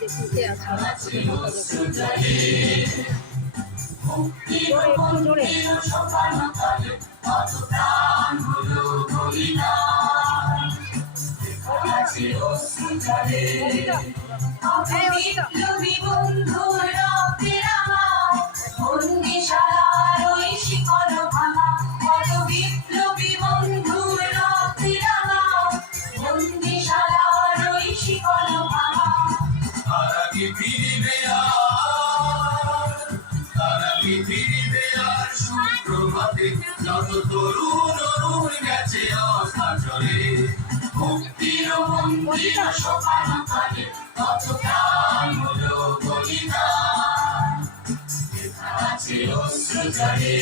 দেখতে আছে জোরে যত তরুণ অরুণ গেছে অস্তাচলে মুক্তির মন্দির সোপান কালে কত প্রাণ হলো বলিদান আছে অশ্রু জলে।